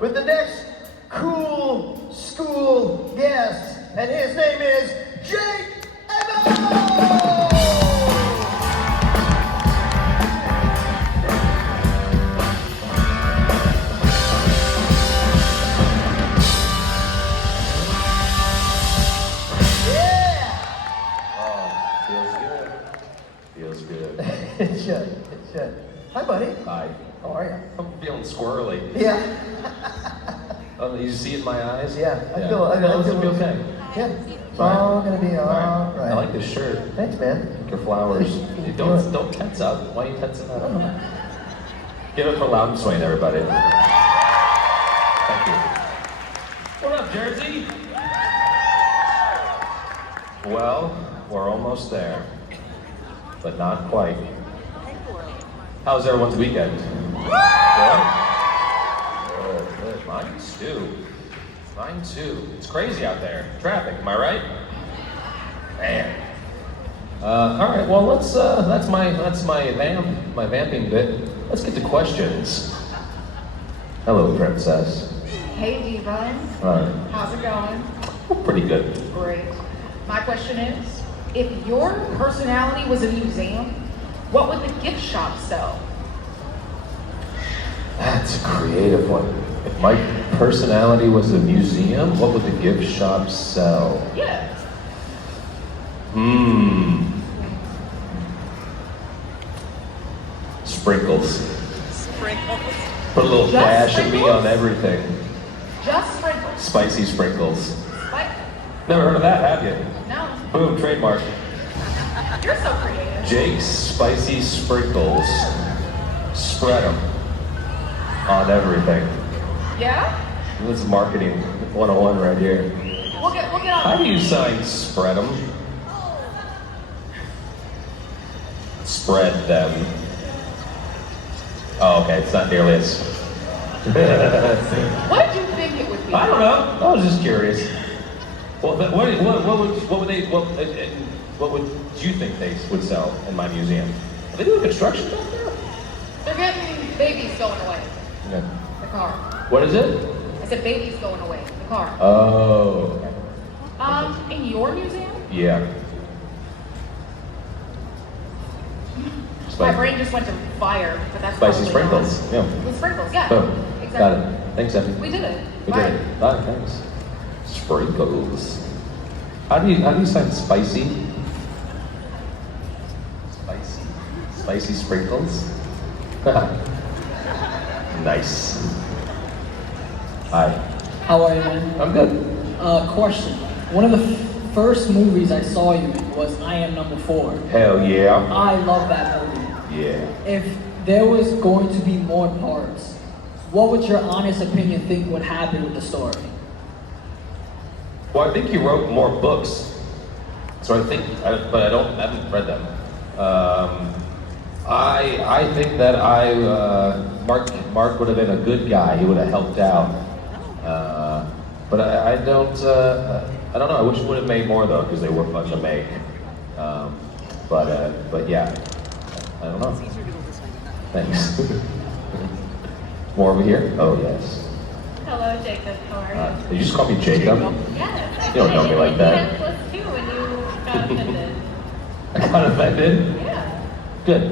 with the next cool school guest, and his name is Jake Abel! Feels good. It should, it should. Hi, buddy. Hi. How are you? I'm feeling squirrely. Yeah. Oh, you see it in my eyes? Yeah, I feel it's gonna be okay. Yeah. It's all gonna be all right. I like this shirt. Thanks, man. Your flowers. Hey, don't tense up. Why are you tensing up? Give it for Loud and Swain, everybody. Thank you. What up, Jersey? Well, we're almost there. But not quite. How was everyone's weekend? Good? Good. Mine too. Mine too. It's crazy out there. Traffic, am I right? Man. All right. Well, let's. That's my vamping bit. Let's get to questions. Hello, princess. Hey, Diva. Hi. How's it going? Pretty good. Great. My question is, if your personality was a museum, what would the gift shop sell? That's a creative one. If my personality was a museum, what would the gift shop sell? Yeah. Sprinkles. Sprinkles. Put a little Just dash of me sprinkles? on everything. Just sprinkles. Spicy sprinkles. Like, Never heard of that, have you? no. Boom, trademark. You're so creative. Jake's Spicy Sprinkles. Spread them on everything. Yeah? This is marketing 101 right here. We'll get How on. do you sign spread them? Spread them. Oh, okay, it's not nearly as... What did you think it would be? I don't know. I was just curious. Well, what would you think they would sell in my museum? Are they doing construction back there? They're getting babies going away. Yeah. The car. What is it? I said babies going away. The car. Oh. In your museum? Yeah. My brain just went to fire, but that's Spicy probably sprinkles. not. Yeah. With sprinkles, yeah. Boom. Exactly. Got it. Thanks, Effie. We did it. We Bye. did it. Bye, thanks. Sprinkles. How do you sign spicy? Spicy. Spicy sprinkles? Nice. Hi. How are you, man? I'm good. Question. One of the first movies I saw you in was I Am Number 4. Hell yeah. I love that movie. Yeah. If there was going to be more parts, what would your honest opinion think would happen with the story? Well, I think you wrote more books, so I think, but I haven't read them. I think that Mark would have been a good guy. He would have helped out. But I don't know. I wish it would have made more though, because they were fun to make. But yeah, I don't know. Thanks. More over here? Oh yes. Hello, Jacob. How are you? Did you just call me Jacob? Yes. You don't know me like that. You had plus 2 when you got offended. I got offended? Yeah. Good.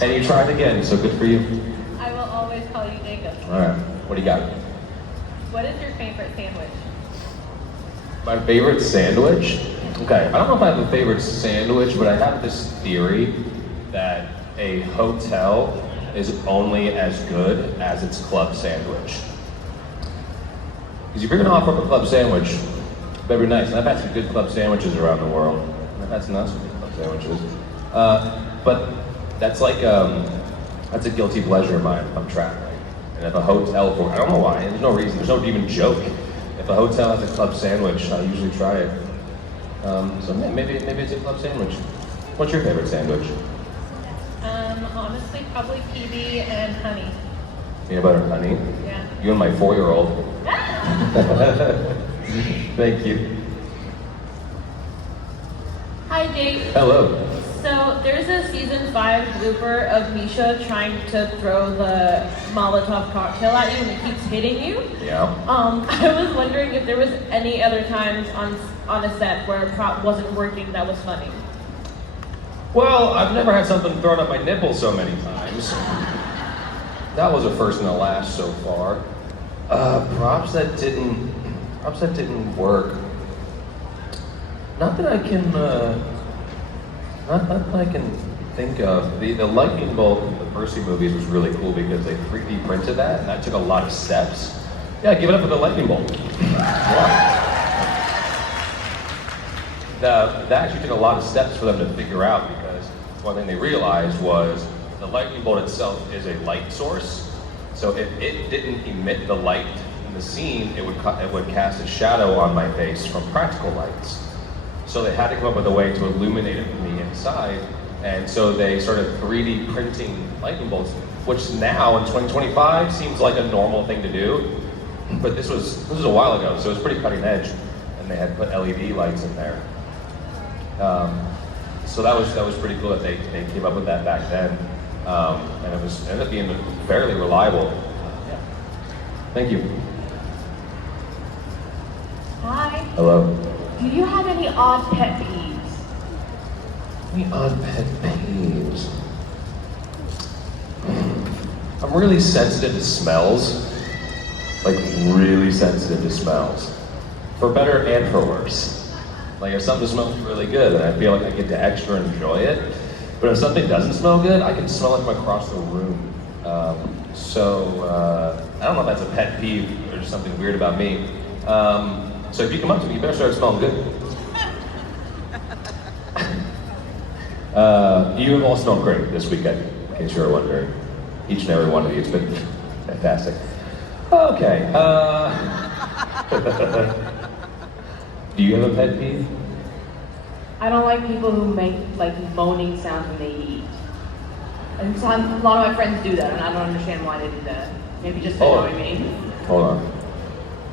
And you tried again, so good for you. I will always call you Jacob. All right. What do you got? What is your favorite sandwich? My favorite sandwich? Okay, I don't know if I have a favorite sandwich, but I have this theory that a hotel is only as good as its club sandwich. Because if you're gonna offer up a club sandwich, it better be nice. And I've had some good club sandwiches around the world. I've had some not so good club sandwiches. But that's like, that's a guilty pleasure of mine if I'm traveling. And if a hotel, I don't know why, there's no reason, there's no even joke. If a hotel has a club sandwich, I usually try it. So maybe it's a club sandwich. What's your favorite sandwich? Honestly, probably PB and honey. Peanut butter and honey? Yeah. You and my 4-year-old. Thank you. Hi, Jake. Hello. So there's a season 5 blooper of Misha trying to throw the Molotov cocktail at you and it keeps hitting you. Yeah. I was wondering if there was any other times on a set where a prop wasn't working that was funny. Well, I've never had something thrown at my nipple so many times. That was a first and a last so far. Props that didn't work. Not that I can, not that I can think of. The lightning bolt in the Percy movies was really cool because they 3D printed that, and that took a lot of steps. Yeah, give it up for the lightning bolt. Yeah. That actually took a lot of steps for them to figure out because one thing they realized was the lightning bolt itself is a light source. So if it didn't emit the light in the scene, it would cast a shadow on my face from practical lights. So they had to come up with a way to illuminate it from the inside. And so they started 3D printing lightning bolts, which now in 2025 seems like a normal thing to do. But this was a while ago, so it was pretty cutting edge. And they had put LED lights in there. So that was pretty cool that they came up with that back then. And it ended up being fairly reliable. Yeah. Thank you. Hi. Hello. Do you have any odd pet peeves? Any odd pet peeves? I'm really sensitive to smells. Like really sensitive to smells. For better and for worse. Like if something smells really good, then I feel like I get to extra enjoy it. But if something doesn't smell good, I can smell it from across the room. I don't know if that's a pet peeve or just something weird about me. So if you come up to me, you better start smelling good. You have all smelled great this weekend, in case you were wondering. Each and every one of you, it's been fantastic. Okay. Do you have a pet peeve? I don't like people who make like moaning sounds when they eat. And a lot of my friends do that, and I don't understand why they do that. Maybe just to annoy me. Hold on.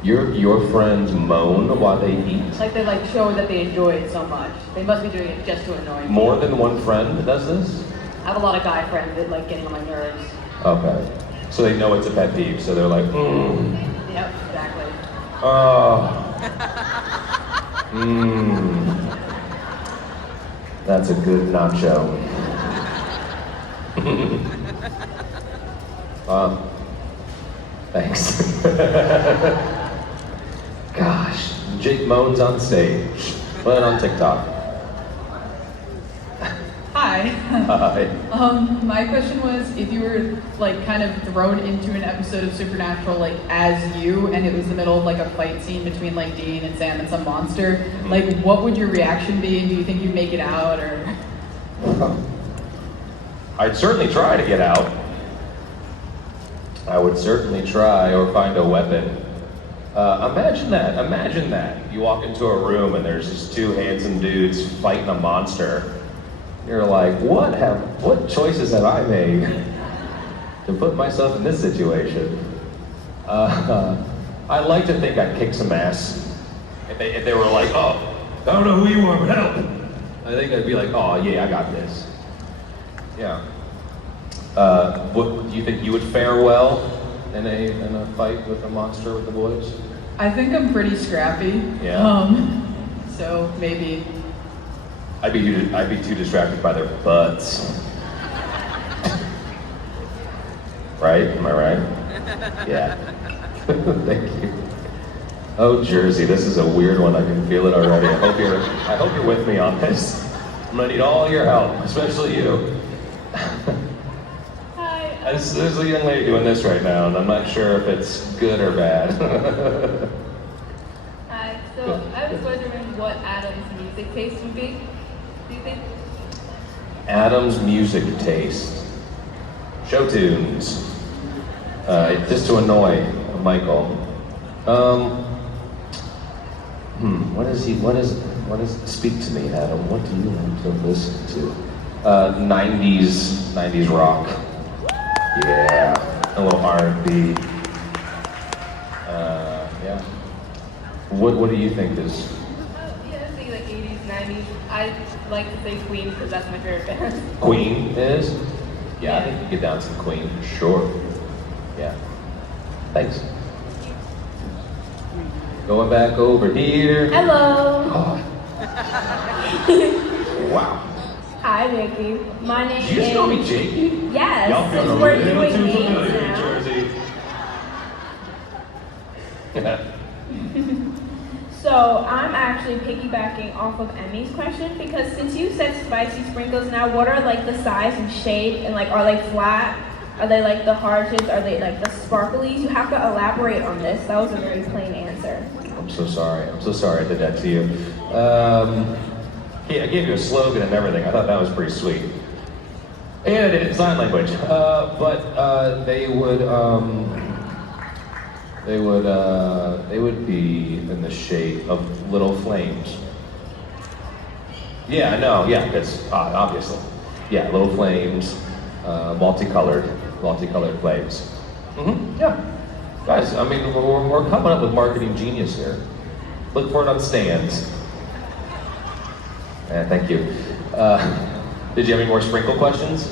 Your friends moan while they eat? Like they like show that they enjoy it so much. They must be doing it just to annoy me. More than one friend does this? I have a lot of guy friends that like getting on my nerves. Okay. So they know it's a pet peeve, so they're like, Yep, exactly. Oh. That's a good nacho. Thanks. Gosh, Jake moans on stage. Put it on TikTok. Hi. Hi. My question was if you were like kind of thrown into an episode of Supernatural like as you, and it was the middle of like a fight scene between like Dean and Sam and some monster, like what would your reaction be? And do you think you'd make it out or? I'd certainly try to get out. I would certainly try or find a weapon. Imagine that. You walk into a room and there's these two handsome dudes fighting a monster. You're like, what choices have I made to put myself in this situation? I'd like to think I'd kick some ass. If they were like, oh, I don't know who you are, but help. I think I'd be like, oh yeah, I got this. Yeah. What do you think you would fare well in a fight with a monster with the boys? I think I'm pretty scrappy. Yeah. So maybe. I'd be too distracted by their butts. Right? Am I right? Yeah. Thank you. Oh, Jersey, this is a weird one. I can feel it already. I hope you're with me on this. I'm gonna need all your help, especially you. Hi. There's a young lady doing this right now, and I'm not sure if it's good or bad. Hi. So I was wondering what Adam's music taste would be. Do you think? Adam's music taste. Show tunes. Just to annoy Michael. What is, speak to me, Adam. What do you want to listen to? 90s rock. Yeah, a little R&B. Yeah. What do you think is? Yeah, I think like 80s, 90s. I like to say Queen because that's my favorite band. Queen is? Yeah, I think you get down to the Queen for sure. Yeah. Thanks. Going back over here. Hello. Oh. Wow. Hi, Jakey. My name Did you just call me Jakey? Yes. Y'all feel a since we're little doing too names familiar in now. Jersey. So I'm actually piggybacking off of Emmy's question because since you said spicy sprinkles now, what are like the size and shape and like are they flat? Are they like the hard shapes? Are they like the sparklies? You have to elaborate on this. That was a very plain answer. I'm so sorry. I'm so sorry I did that to you. Yeah, I gave you a slogan and everything. I thought that was pretty sweet. And I did it in sign language. They would be in the shape of little flames. Yeah, I know. Yeah, because obviously, yeah, little flames, multicolored flames. Yeah, guys. I mean, we're coming up with marketing genius here. Look for it on stands. Thank you. Did you have any more sprinkle questions?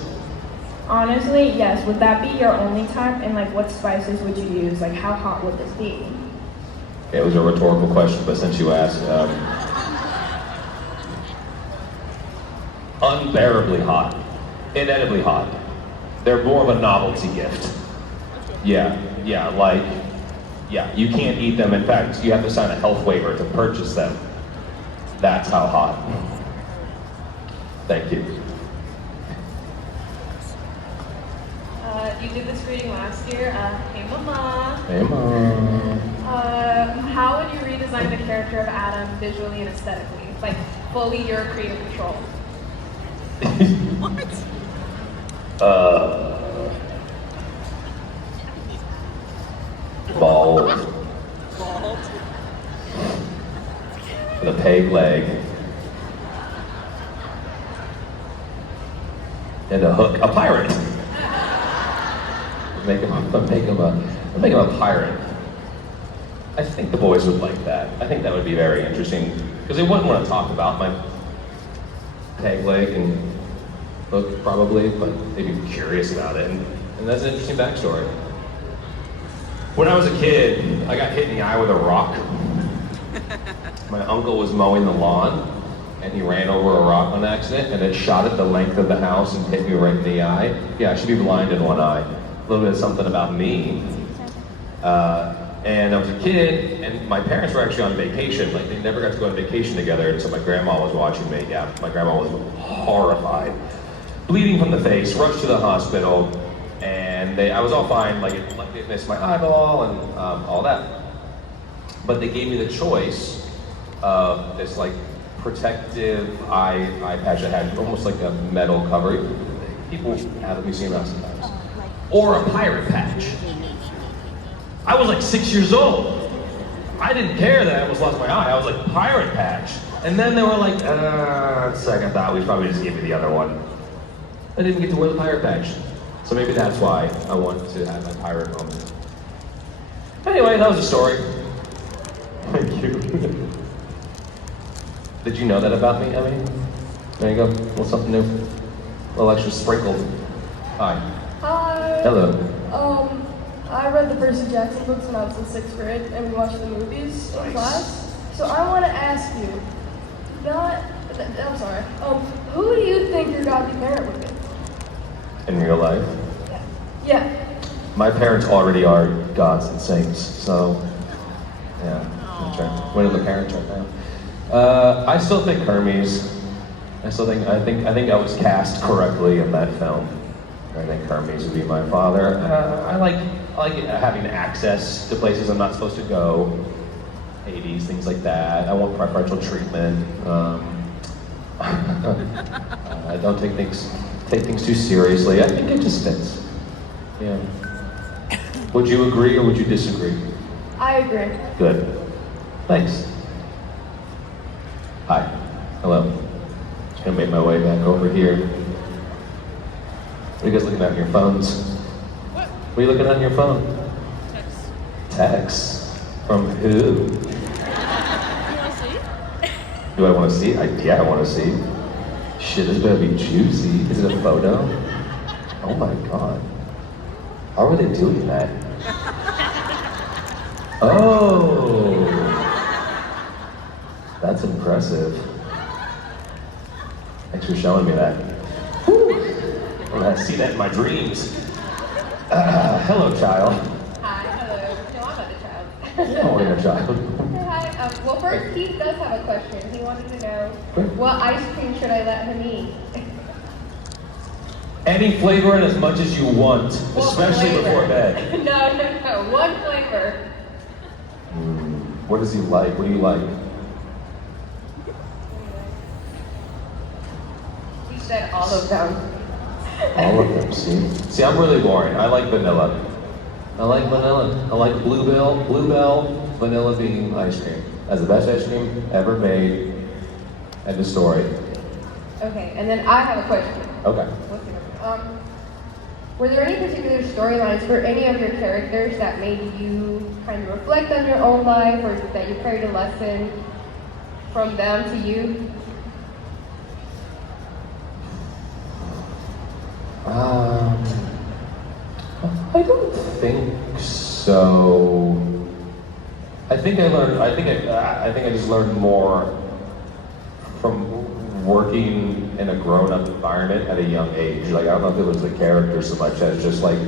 Honestly, yes. Would that be your only type? And like, what spices would you use? Like, how hot would this be? It was a rhetorical question, but since you asked, unbearably hot, inedibly hot. They're more of a novelty gift. Yeah, you can't eat them. In fact, you have to sign a health waiver to purchase them. That's how hot. Thank you. You did this reading last year. Hey, Mama. Hey, Mom. How would you redesign the character of Adam visually and aesthetically? Like, fully your creative control. Bald. With a peg leg. And a hook. A pirate. Make him a pirate. I think the boys would like that. I think that would be very interesting. Because they wouldn't want to talk about my peg leg and hook probably, but they'd be curious about it. And that's an interesting backstory. When I was a kid, I got hit in the eye with a rock. My uncle was mowing the lawn, and he ran over a rock on accident, and it shot it the length of the house and hit me right in the eye. Yeah, I should be blind in one eye. A little bit of something about me. And I was a kid, and my parents were actually on vacation. Like, they never got to go on vacation together, and so my grandma was watching me. Yeah, my grandma was horrified. Bleeding from the face, rushed to the hospital, and I was all fine. Like, they missed my eyeball and all that. But they gave me the choice of this, like, protective eye patch that had almost like a metal cover. People have at museum now sometimes. Or a pirate patch. I was like 6 years old. I didn't care that I almost lost my eye. I was like, pirate patch. And then they were like, second thought, we should probably just give you the other one. I didn't get to wear the pirate patch. So maybe that's why I wanted to have my pirate moment. Anyway, that was the story. Thank you. Did you know that about me, Emmy? There you go, a little something new. A little extra sprinkled. Hi. Hi. Hello. I read the Percy Jackson books when I was in 6th grade, and we watched the movies in class. So I want to ask you, who do you think your godly parent would be? In real life? Yeah. My parents already are gods and saints, so yeah. One of the parents right now. I still think Hermes. I think I was cast correctly in that film. I think Hermes would be my father. I like having access to places I'm not supposed to go. Hades, things like that. I want preferential treatment. I don't take things too seriously. I think it just fits. Yeah. Would you agree or would you disagree? I agree. Good. Thanks. Hi. Hello. Just gonna make my way back over here. What are you guys looking at on your phones? What are you looking at on your phone? Text. From who? Do I want to see? Yeah, I want to see. Shit, this better be juicy. Is it a photo? Oh my god. How are they doing that? Oh! That's impressive. Thanks for showing me that. I'm gonna see that in my dreams. Hello, child. Hi, hello. No, I'm not a child. I'm only a child. Hi. Well, first, Keith does have a question. He wanted to know, what ice cream should I let him eat? Any flavor and as much as you want, especially before bed. No. One flavor. What does he like? What do you like? He said all of them. All of them, see? See, I'm really boring. I like vanilla. I like Bluebell. Bluebell, vanilla bean ice cream. That's the best ice cream ever made. End of story. Okay, and then I have a question. Okay. Were there any particular storylines for any of your characters that made you kind of reflect on your own life, or that you carried a lesson from them to you? I don't think so. I think I just learned more from working in a grown-up environment at a young age. Like, I don't know if it was the character so much as just like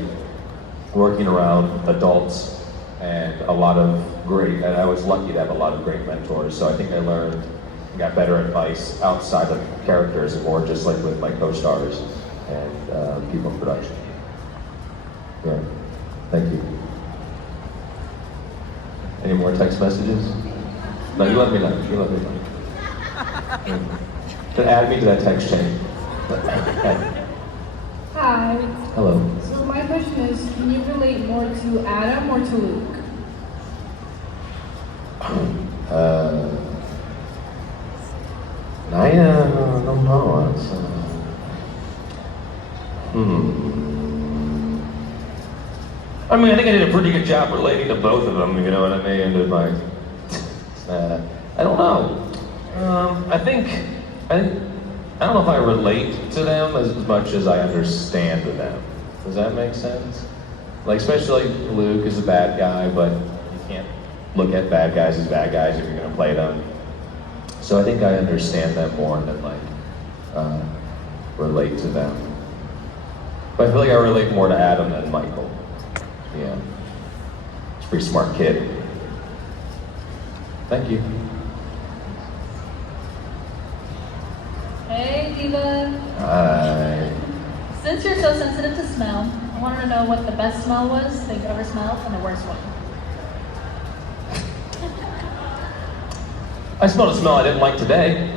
working around adults and and I was lucky to have a lot of great mentors. So I think I got better advice outside of characters and more just like with my co-stars and people in production. Yeah, thank you. Any more text messages? No, you let me know. Add me to that text chain. Hi. Hello. So my question is, can you relate more to Adam or to Luke? I don't know. I mean, I think I did a pretty good job relating to both of them, you know what I mean? And like, I don't know. I don't know if I relate to them as much as I understand them. Does that make sense? Like, especially like Luke is a bad guy, but you can't look at bad guys as bad guys if you're gonna play them. So I think I understand them more than like relate to them. But I feel like I relate more to Adam than Michael. Yeah, he's a pretty smart kid. Thank you. Hey, Diva. Hi. Since you're so sensitive to smell, I wanted to know what the best smell was that you've ever smelled and the worst one. I smelled a smell I didn't like today.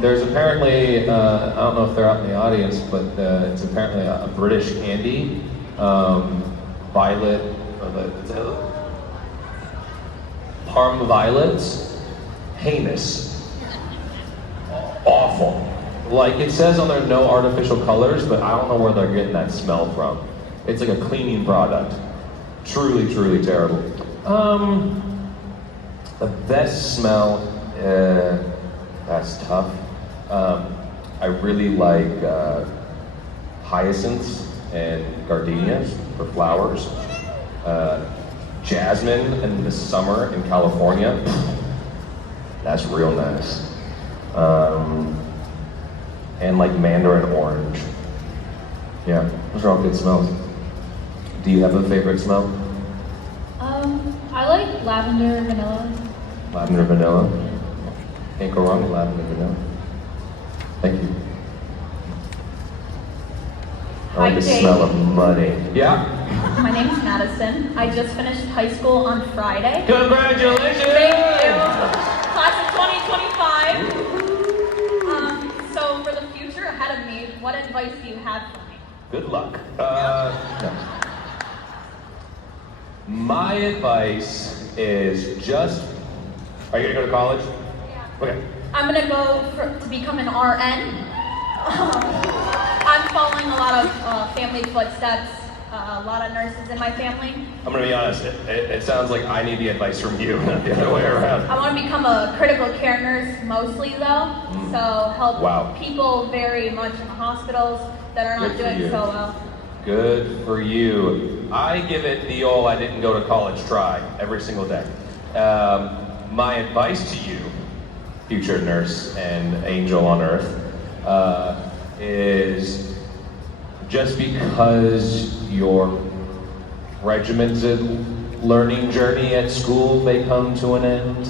There's apparently, I don't know if they're out in the audience, but it's apparently a British candy, violet, Parma violets, heinous, awful. Like, it says on there no artificial colors, but I don't know where they're getting that smell from. It's like a cleaning product. Truly, truly terrible. The best smell, that's tough. I really like hyacinths and gardenias for flowers. Jasmine in the summer in California, that's real nice. And like mandarin orange. Yeah, those are all good smells. Do you have a favorite smell? I like lavender, vanilla. Lavender vanilla. Can't go wrong with lavender vanilla. Thank you. I like the smell of money. Yeah? My name's Madison. I just finished high school on Friday. Congratulations! Thank you. Class of 2025. So for the future ahead of me, what advice do you have for me? Good luck. No. My advice is just, are you gonna go to college? Yeah. Okay. I'm gonna go to become an RN. I'm following a lot of family footsteps. a lot of nurses in my family. I'm gonna be honest, it sounds like I need the advice from you, not the other way around. I want to become a critical care nurse mostly though, so help Wow. people very much in hospitals that are not Good for doing you. so well. Good for you. I give it the old I didn't go to college try every single day. My advice to you, future nurse and angel on earth, is just because your regimented learning journey at school may come to an end,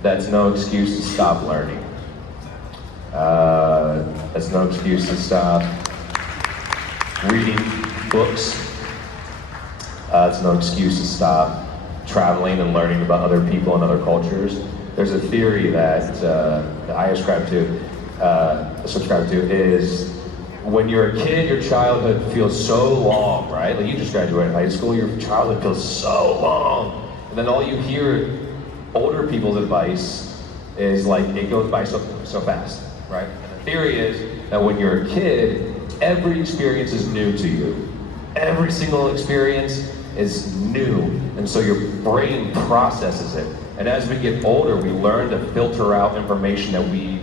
that's no excuse to stop learning. That's no excuse to stop reading books. It's no excuse to stop traveling and learning about other people and other cultures. There's a theory that I subscribe to is when you're a kid, your childhood feels so long, right? Like you just graduated high school, your childhood feels so long. And then all you hear older people's advice is like, it goes by so fast, right? And the theory is that when you're a kid, every experience is new to you. Every single experience is new, and so your brain processes it. And as we get older, we learn to filter out information that we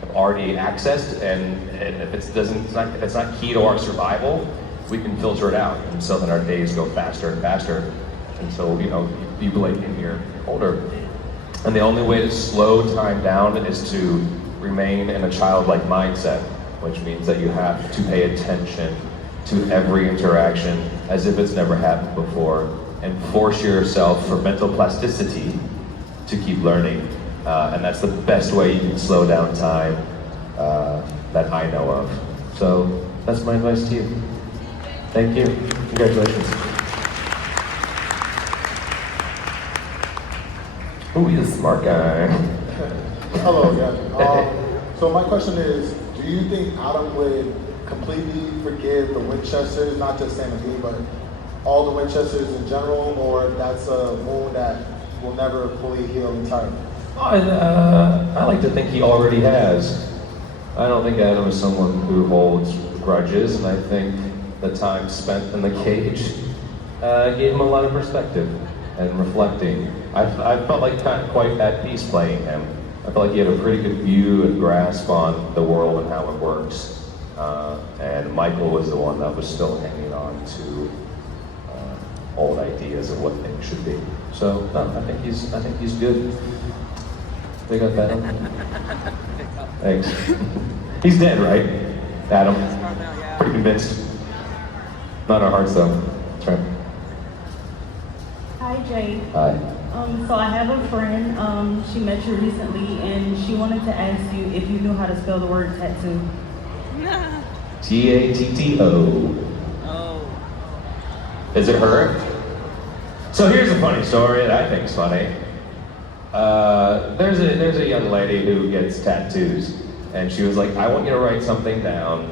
have already accessed, and if it's not key to our survival, we can filter it out. And so then our days go faster and faster. And so, you blink and you're older. And the only way to slow time down is to remain in a childlike mindset, which means that you have to pay attention to every interaction as if it's never happened before, and force yourself for mental plasticity to keep learning. And that's the best way you can slow down time that I know of. So that's my advice to you. Thank you. Congratulations. Ooh, he's a smart guy. Hello, guys. So my question is, do you think Adam would completely forgive the Winchesters, not just Sam and Dean, but all the Winchesters in general, or that's a wound that will never fully heal entirely? I like to think he already has. I don't think Adam is someone who holds grudges, and I think the time spent in the cage gave him a lot of perspective and reflecting. I felt like quite at peace playing him. I felt like he had a pretty good view and grasp on the world and how it works. And Michael was the one that was still hanging on to old ideas of what things should be. So no, I think he's good. Big up, Adam. Thanks. He's dead, right? Adam. Pretty convinced. Not our hearts though. That's right. Hi, Jay. Hi. So I have a friend, she met you recently, and she wanted to ask you if you knew how to spell the word tattoo. Tatto. Oh. Is it her? So here's a funny story that I think is funny. There's a young lady who gets tattoos, and she was like, I want you to write something down,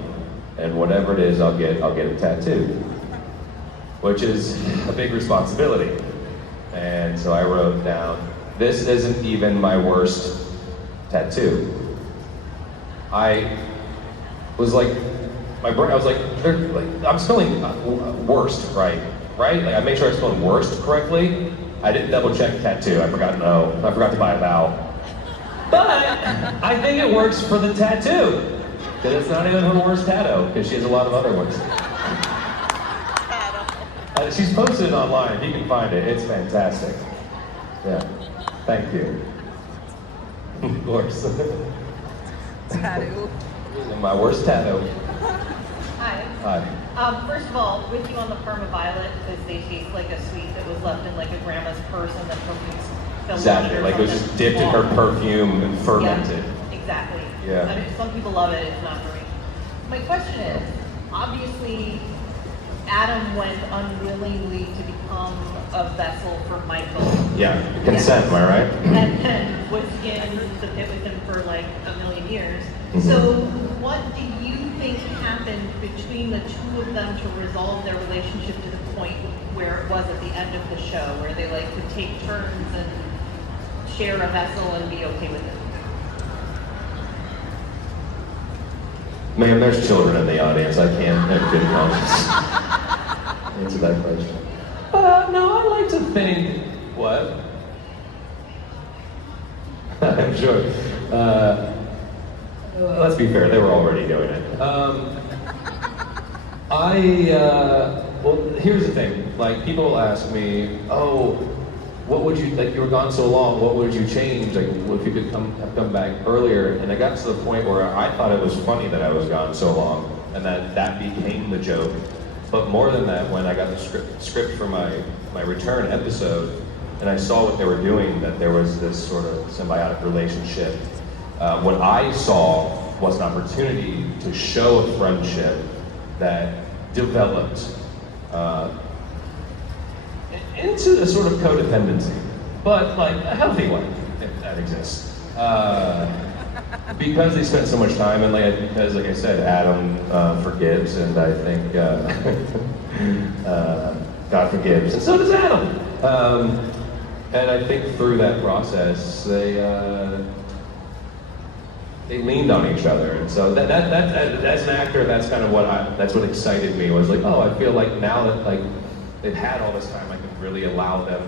and whatever it is, I'll get a tattoo, which is a big responsibility. And so I wrote down, this isn't even my worst tattoo. I was like, I was like, I'm spelling worst, right? Like I made sure I spelled worst correctly. I didn't double check tattoo. I forgot to buy a vowel. But I think it works for the tattoo. Because it's not even her worst tattoo, because she has a lot of other ones. She's posted it online, if you can find it. It's fantastic. Yeah, thank you. Of course. Tattoo. My worst tattoo. Hi. Hi. First of all, with you on the Parma Violet, because they taste like a sweet that was left in like a grandma's purse and then perfume filled Exactly, or like it was just dipped in her perfume and fermented. Yeah, exactly. Yeah. I mean, some people love it, it's not for me. My question is, obviously, Adam went unwillingly to become a vessel for Michael. Yeah, consent, am I right? And was in the pit with him for like a million years. Mhm. So what do you think happened between the two of them to resolve their relationship to the point where it was at the end of the show, where they like could take turns and share a vessel and be okay with it? Ma'am, there's children in the audience. I can't have good conscience. answer that question. No, I like to think. What? I'm sure. Let's be fair, they were already doing it. Well, here's the thing. Like, people will ask me, oh, what would you, like, you were gone so long, what would you change? Like, what if you could have come back earlier? And I got to the point where I thought it was funny that I was gone so long, and that became the joke. But more than that, when I got the script for my return episode, and I saw what they were doing, that there was this sort of symbiotic relationship, what I saw was an opportunity to show a friendship that developed into a sort of codependency, but like a healthy one, if that exists. Because they spent so much time, and because, like I said, Adam forgives, and I think God forgives, and so does Adam. And I think through that process, they leaned on each other, and so that as an actor, that's kind of that's what excited me. Was like, oh, I feel like now that like they've had all this time, I can really allow them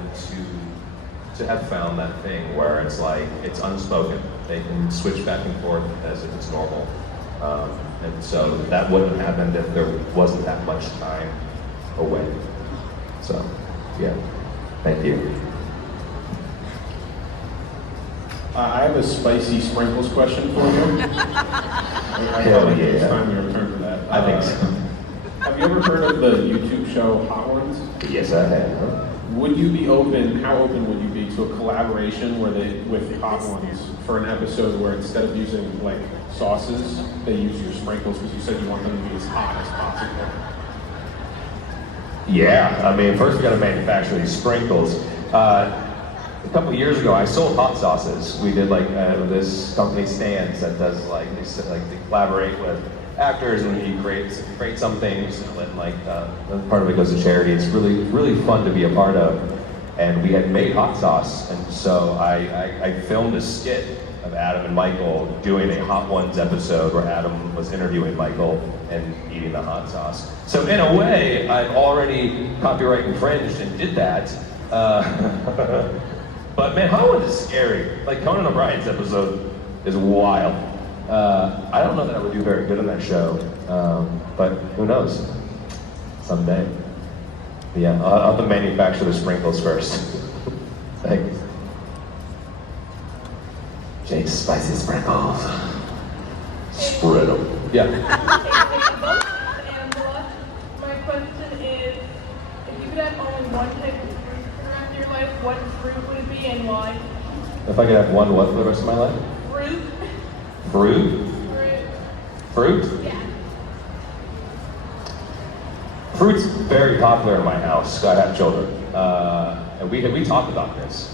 to have found that thing where it's like it's unspoken. They can switch back and forth as if it's normal, and so that wouldn't have happened if there wasn't that much time away. So, yeah, thank you. I have a spicy sprinkles question for you. Hell yeah. It's time we return to that. I think so. Have you ever heard of the YouTube show Hot Ones? Yes, I have. Would you be open, how open would you be to a collaboration with Hot Ones for an episode where instead of using like sauces, they use your sprinkles because you said you want them to be as hot as possible? Yeah, I mean, first we got to manufacture these sprinkles. A couple of years ago, I sold hot sauces. We did like this company Stans that does like they collaborate with actors, and you create something, you sell it, and like part of it goes to charity. It's really fun to be a part of. And we had made hot sauce, and so I filmed a skit of Adam and Michael doing a Hot Ones episode where Adam was interviewing Michael and eating the hot sauce. So in a way, I've already copyright infringed and did that. But man, Hot Ones is scary. Like Conan O'Brien's episode is wild. I don't know that I would do very good on that show, but who knows? Someday. Yeah, I'll have to manufacture the sprinkles first. Thanks. Jake's spicy sprinkles. Spread them. Yeah. Angela, my question is, if you could have only one type of fruit for the rest of your life, what fruit would it be and why? If I could have one what for the rest of my life? Fruit. Fruit? Fruit? Yeah. Fruit's very popular in my house. I have children. And we talked about this.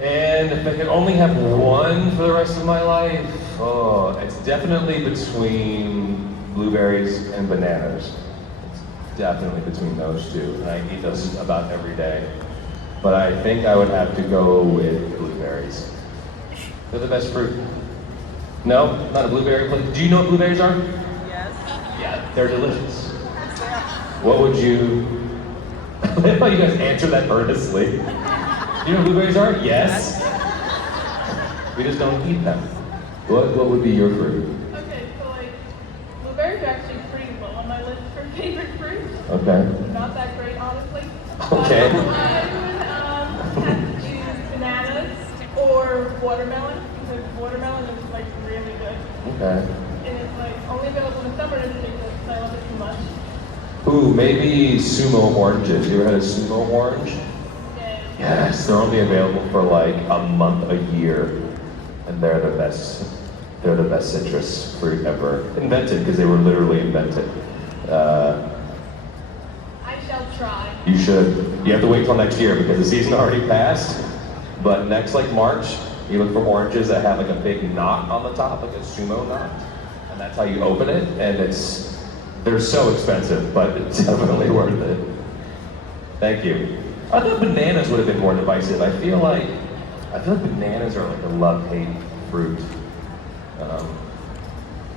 And if I could only have one for the rest of my life, it's definitely between blueberries and bananas. It's definitely between those two. And I eat those about every day. But I think I would have to go with blueberries. They're the best fruit. No? Not a blueberry? Do you know what blueberries are? Yes. Yeah, they're delicious. What would you... I thought you guys answered that earnestly. Do you know what blueberries are? Yes. We just don't eat them. What would be your fruit? Okay, so like, blueberries are actually pretty low on my list for favorite fruits. Okay. Not that great, honestly. Okay. I would have to choose bananas or watermelon, because watermelon is like really good. Okay. And it's like only available in summer, and it's ridiculous because I love it too much. Ooh, maybe sumo oranges. You ever had a sumo orange? Yes, they're only available for like a month a year, and they're the best. They're the best citrus fruit ever invented, because they were literally invented. I shall try. You should. You have to wait till next year because the season already passed. But next, like March, you look for oranges that have like a big knot on the top, like a sumo knot, and that's how you open it. And they're so expensive, but it's definitely worth it. Thank you. I thought bananas would have been more divisive. I feel like bananas are like a love-hate fruit.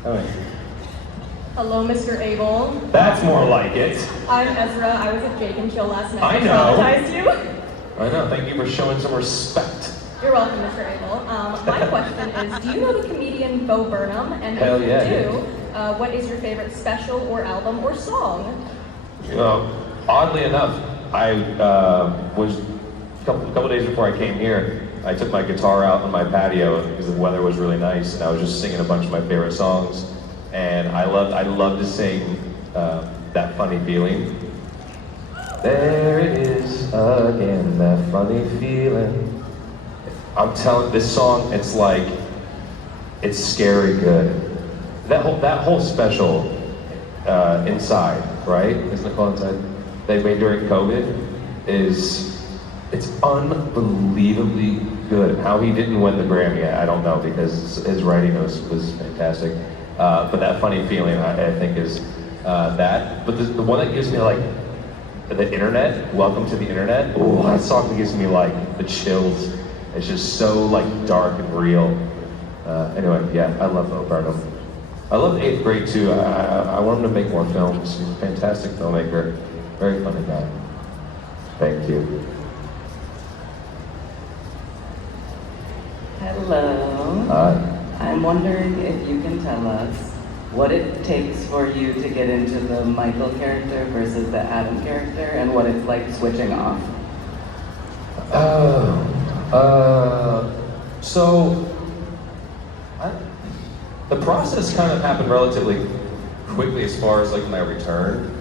Anyway. Hello, Mr. Abel. That's more like it. I'm Ezra. I was at NJcon last night. I know. Traumatized you? I know. Thank you for showing some respect. You're welcome, Mr. Abel. My question is, do you know the comedian Bo Burnham? And Hell if yeah, you do, what is your favorite special or album or song? You know, oddly enough, I was a couple days before I came here. I took my guitar out on my patio because the weather was really nice, and I was just singing a bunch of my favorite songs. And I love to sing That Funny Feeling. There it is again, that funny feeling. I'm telling this song, it's like, it's scary good. That whole special, Inside, right? Isn't it called Inside? They made during COVID it's unbelievably good. How he didn't win the Grammy, I don't know, because his writing was fantastic. But that funny feeling, I think, is that. But the one that gives me like the internet, Welcome to the Internet. Oh, that song gives me like the chills. It's just so like dark and real. Anyway, yeah, I love Bo Burnham. I love 8th grade too. I want him to make more films. He's a fantastic filmmaker, very funny guy. Thank you. Hello. Hi. I'm wondering if you can tell us what it takes for you to get into the Michael character versus the Adam character, and what it's like switching off. The process kind of happened relatively quickly as far as like my return.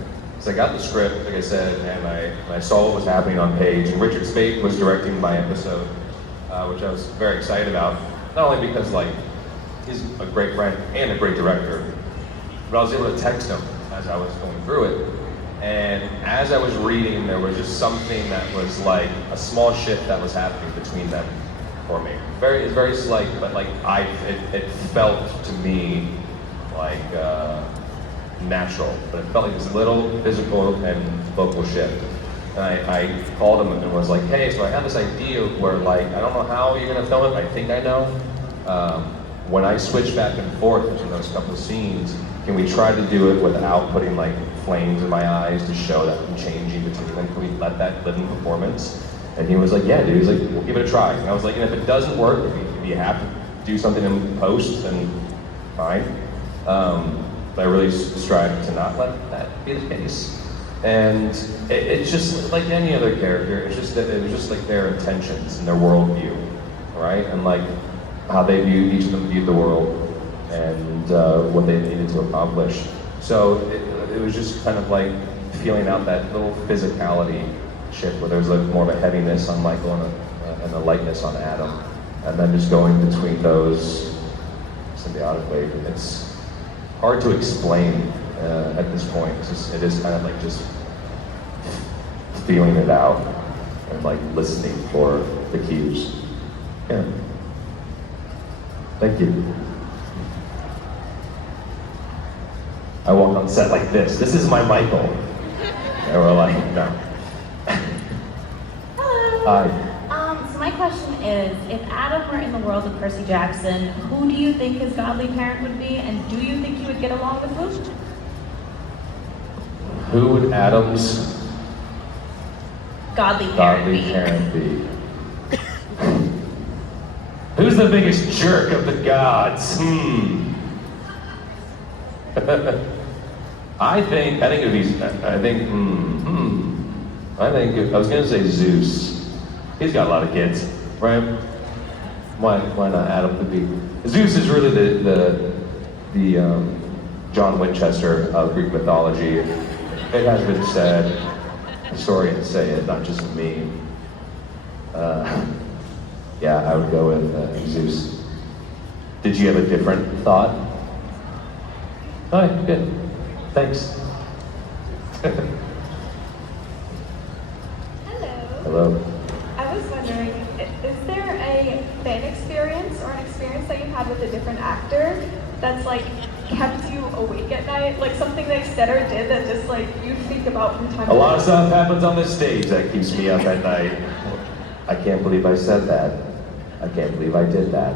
So I got the script, like I said, and I saw what was happening on page. And Richard Speight was directing my episode, which I was very excited about. Not only because like he's a great friend and a great director, but I was able to text him as I was going through it. And as I was reading, there was just something that was like a small shift that was happening between them for me. It's very slight, but like it felt to me like natural. But it felt like this little physical and vocal shift. And I called him and was like, hey, so I have this idea where like, I don't know how you're gonna film it, but I think I know. When I switch back and forth between those couple of scenes, can we try to do it without putting like flames in my eyes to show that I'm changing between them? Can we let that live in performance? And he was like, yeah, dude. He's like, we'll give it a try. And I was like, and if it doesn't work, if you have to do something in post, then fine. But I really strive to not let that be the case. And it's just like any other character. It's just that it was just like their intentions and their worldview, right? And like how they viewed, each of them viewed the world and what they needed to accomplish. So it was just kind of like feeling out that little physicality shift where there's like more of a heaviness on Michael and a lightness on Adam, and then just going between those symbiotically. It's hard to explain at this point. It is kind of like just feeling it out and like listening for the cues. Yeah. Thank you. I walk on set like this. This is my Michael. And we're like, no. Hello. Hi. So my question is, if Adam were in the world of Percy Jackson, who do you think his godly parent would be, and do you think he would get along with Luke? Who would Adam's Godly parent be? Who's the biggest jerk of the gods? I think I was gonna say Zeus. He's got a lot of kids, right? Why not Adam could be? Zeus is really the John Winchester of Greek mythology. It has been said, historians say it, not just me. Yeah, I would go with Zeus. Did you have a different thought? All right, good. Thanks. Hello. I was wondering, is there a fan experience or an experience that you had with a different actor that's like kept you awake at night? Like something they said or did that just like you think about from time to time? A lot of stuff happens on this stage that keeps me up at night. I can't believe I said that. I can't believe I did that.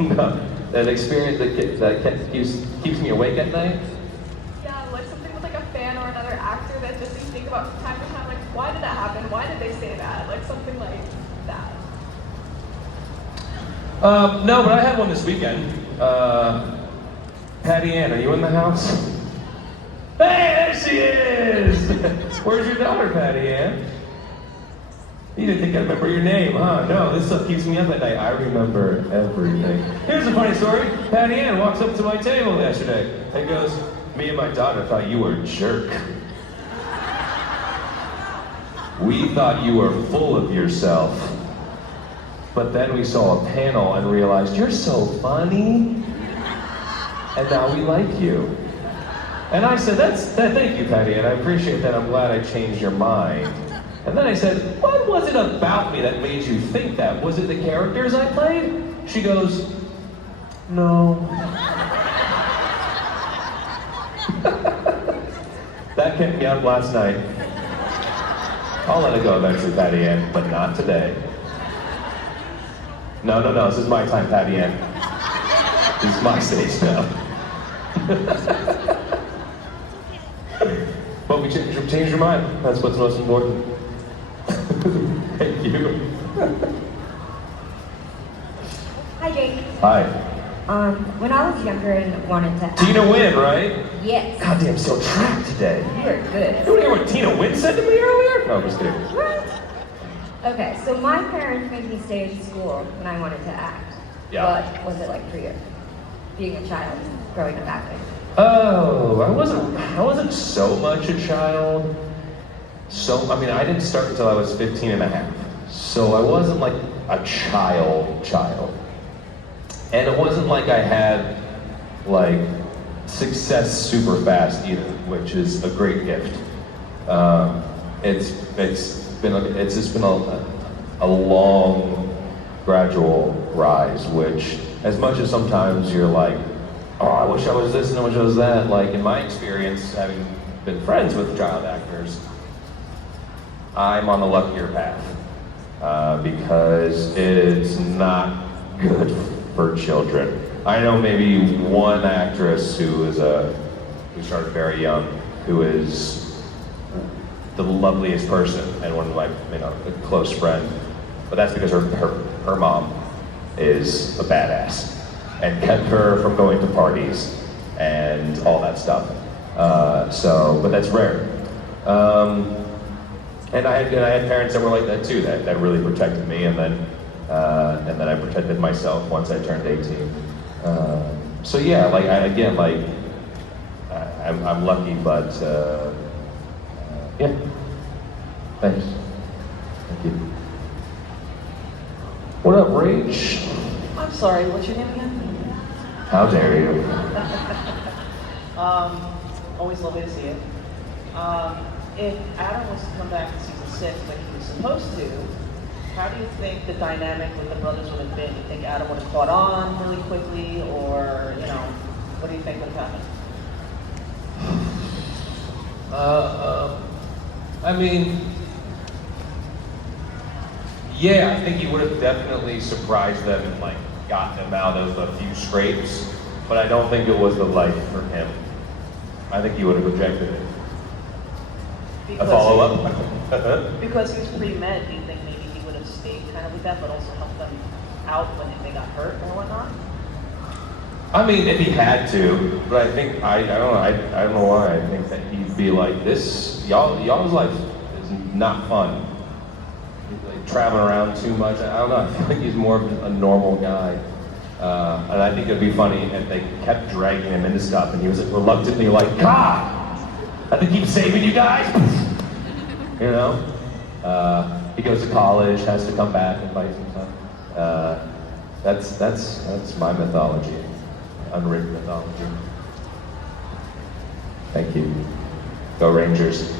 No. An experience that keeps me awake at night? Yeah, like something with like a fan or another actor that just you think about from time to time, like why did that happen? Why did they say that? Like something like that. No, but I had one this weekend. Patty Ann, are you in the house? Hey, there she is! Where's your daughter, Patty Ann? You didn't think I remember your name, huh? No, this stuff keeps me up at night. I remember everything. Here's a funny story. Patty Ann walks up to my table yesterday and goes, me and my daughter thought you were a jerk. We thought you were full of yourself. But then we saw a panel and realized, you're so funny. And now we like you. And I said, thank you, Patty, and I appreciate that. I'm glad I changed your mind. And then I said, what was it about me that made you think that? Was it the characters I played? She goes, no. That kept me up last night. I'll let it go eventually, Patty Ann, but not today. No, this is my time, Patty Ann. This is my stage now. But we changed your mind. That's what's most important. Thank you. Hi, Jake. Hi. When I was younger and wanted to Tina Wynn, right? Yes. Goddamn, so trapped today. You are good. You wanna hear what Tina Wynn said to me earlier? No, I'm just kidding. What? Okay, so my parents made me stay in school when I wanted to act. Yeah. What was it like for you? Being a child, growing up acting? Oh, I wasn't so much a child. I didn't start until I was 15 and a half. So I wasn't like a child. And it wasn't like I had like success super fast either, which is a great gift. It's just been a long, gradual rise, which as much as sometimes you're like, oh, I wish I was this and I wish I was that, like in my experience, having been friends with child actors, I'm on the luckier path because it's not good for children. I know maybe one actress who started very young, who is the loveliest person and one of my, a close friend, but that's because her mom is a badass and kept her from going to parties and all that stuff. But that's rare. And I had parents that were like that too, that really protected me, and then I protected myself once I turned 18. So yeah, I'm lucky, but yeah. Thanks. Thank you. What up, Rach? I'm sorry, what's your name again? How dare you? Always lovely to see you. If Adam was to come back in season 6 like he was supposed to, how do you think the dynamic with the brothers would have been? Do you think Adam would have caught on really quickly, or, what do you think would have happened? Yeah, I think he would have definitely surprised them and gotten them out of a few scrapes, but I don't think it was the life for him. I think he would have rejected it. A follow-up? Because he was pre-med, do you think maybe he would have stayed kind of with that, but also helped them out when they got hurt or whatnot? If he had to, but I think, I don't know why, I think that he'd be like, y'all's life is not fun. Traveling around too much, I don't know, I feel like he's more of a normal guy. And I think it'd be funny if they kept dragging him into stuff and he was reluctantly like, God, I have to keep saving you guys. He goes to college, has to come back and fight some stuff. That's my mythology, unwritten mythology. Thank you. Go Rangers.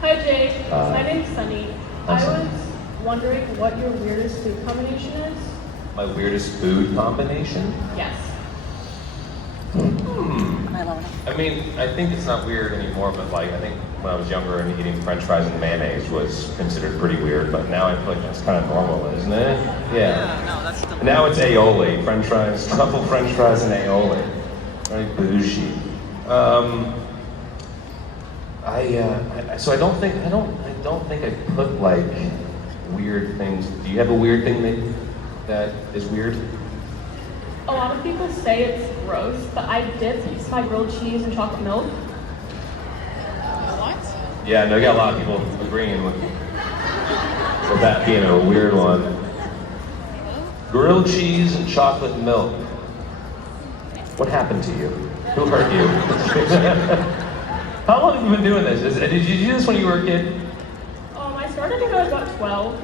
Hi Jay, my name's Sunny. Hi, I Sunny. was wondering what your weirdest food combination is? My weirdest food combination? Yes. I mean, I think it's not weird anymore, but like, I think when I was younger and eating French fries and mayonnaise was considered pretty weird, but now I feel like that's kind of normal, isn't it? Yeah. No, that's the... Now it's aioli, French fries, truffle French fries and aioli. Very bougie. So I don't think I put like weird things. Do you have a weird thing that is weird? A lot of people say it's gross, but I dip my grilled cheese in chocolate milk. What? Yeah, no, I got a lot of people agreeing with that being a weird one. Grilled cheese and chocolate milk. What happened to you? Who hurt you? How long have you been doing this? Did you do this when you were a kid? I started when I was about 12,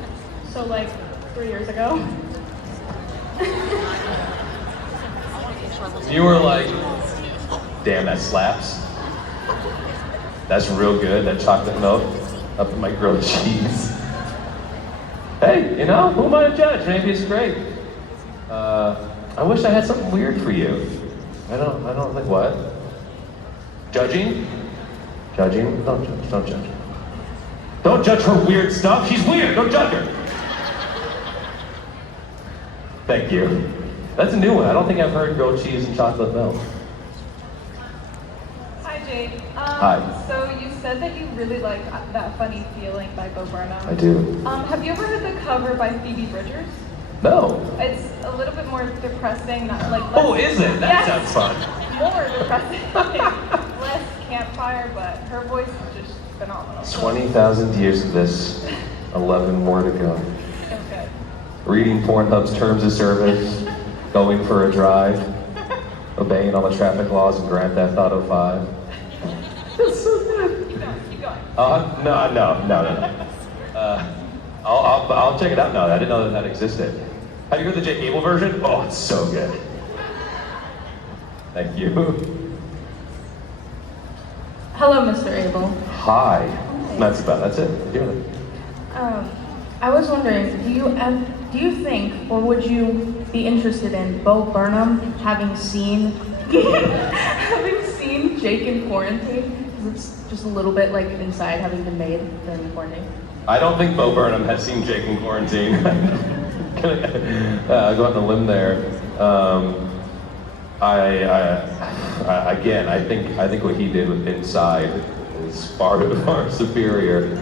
so like 3 years ago. You were like, damn, that slaps. That's real good, that chocolate milk up in my grilled cheese. Hey, you know, who am I to judge? Maybe it's great. I wish I had something weird for you. I don't think what? Judging? Judging? Don't judge her. Don't judge her weird stuff. She's weird. Don't judge her. Thank you. That's a new one. I don't think I've heard grilled cheese and chocolate milk. Hi, Jade. Hi. So you said that you really like That Funny Feeling by Bo Burnham. I do. Have you ever heard the cover by Phoebe Bridgers? No. It's a little bit more depressing, not like less... Oh, is it? That sounds fun. More depressing. Less campfire, but her voice is just phenomenal. 20,000 years of this, 11 more to go. Okay. Reading Pornhub's terms of service, going for a drive, obeying all the traffic laws in Grand Theft Auto 5. That's so good. Keep going. No. I'll check it out now. I didn't know that existed. Have you heard the Abel version? Oh, it's so good. Thank you. Hello, Mr. Abel. Hi. That's it. You're doing it. I was wondering, do you think, or would you be interested in Bo Burnham having seen Jake in quarantine? Because it's just a little bit like inside having been made during quarantine. I don't think Bo Burnham has seen Jake in quarantine. Go out on a limb there. I think what he did with Inside is far superior.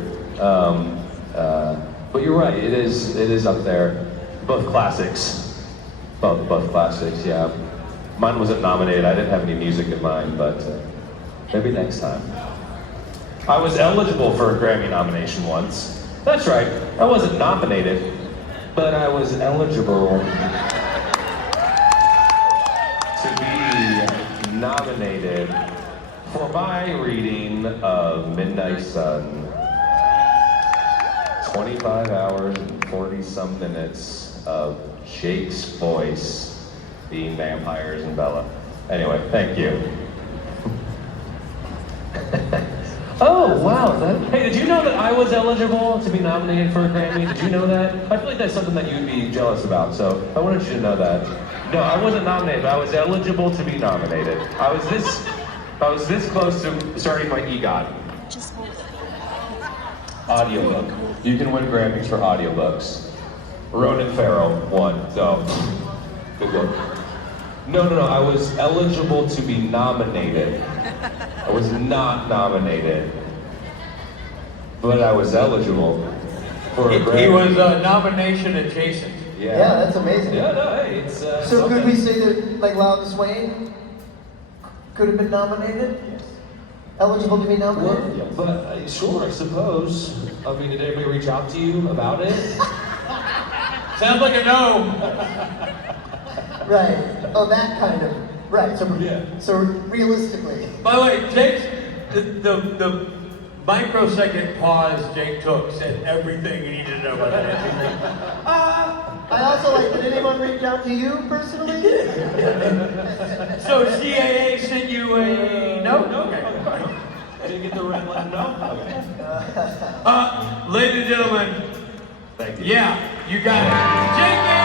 But you're right. It is up there. Both classics. Both classics. Yeah. Mine wasn't nominated. I didn't have any music in mind, but maybe next time. I was eligible for a Grammy nomination once. That's right. I wasn't nominated, but I was eligible to be nominated for my reading of Midnight Sun. 25 hours and 40-some minutes of Jake's voice being vampires and Bella. Anyway, thank you. Oh, wow. Hey, did you know that I was eligible to be nominated for a Grammy? Did you know that? I feel like that's something that you'd be jealous about, so I wanted you to know that. No, I wasn't nominated, but I was eligible to be nominated. I was this close to starting my EGOT. Audiobook. You can win Grammys for audiobooks. Ronan Farrow won, so good work. No, I was eligible to be nominated. I was not nominated, but I was eligible for a Grammy. He was nomination adjacent. Yeah, that's amazing. Yeah, no, hey, it's So could we say that, like, Loud and Swain could have been nominated? Yes. Eligible to be nominated? Well, but sure, I suppose. I mean, did anybody reach out to you about it? Sounds like a no. Right. Oh, that kind of. Right. So realistically. By the way, Jake, the microsecond pause Jake took said everything you needed to know about that. I also like. Did anyone reach out to you personally? So CAA sent you a no? Okay. Did you get the red letter? No. Okay. Ladies and gentlemen. Thank you. Yeah, you got it. Jake.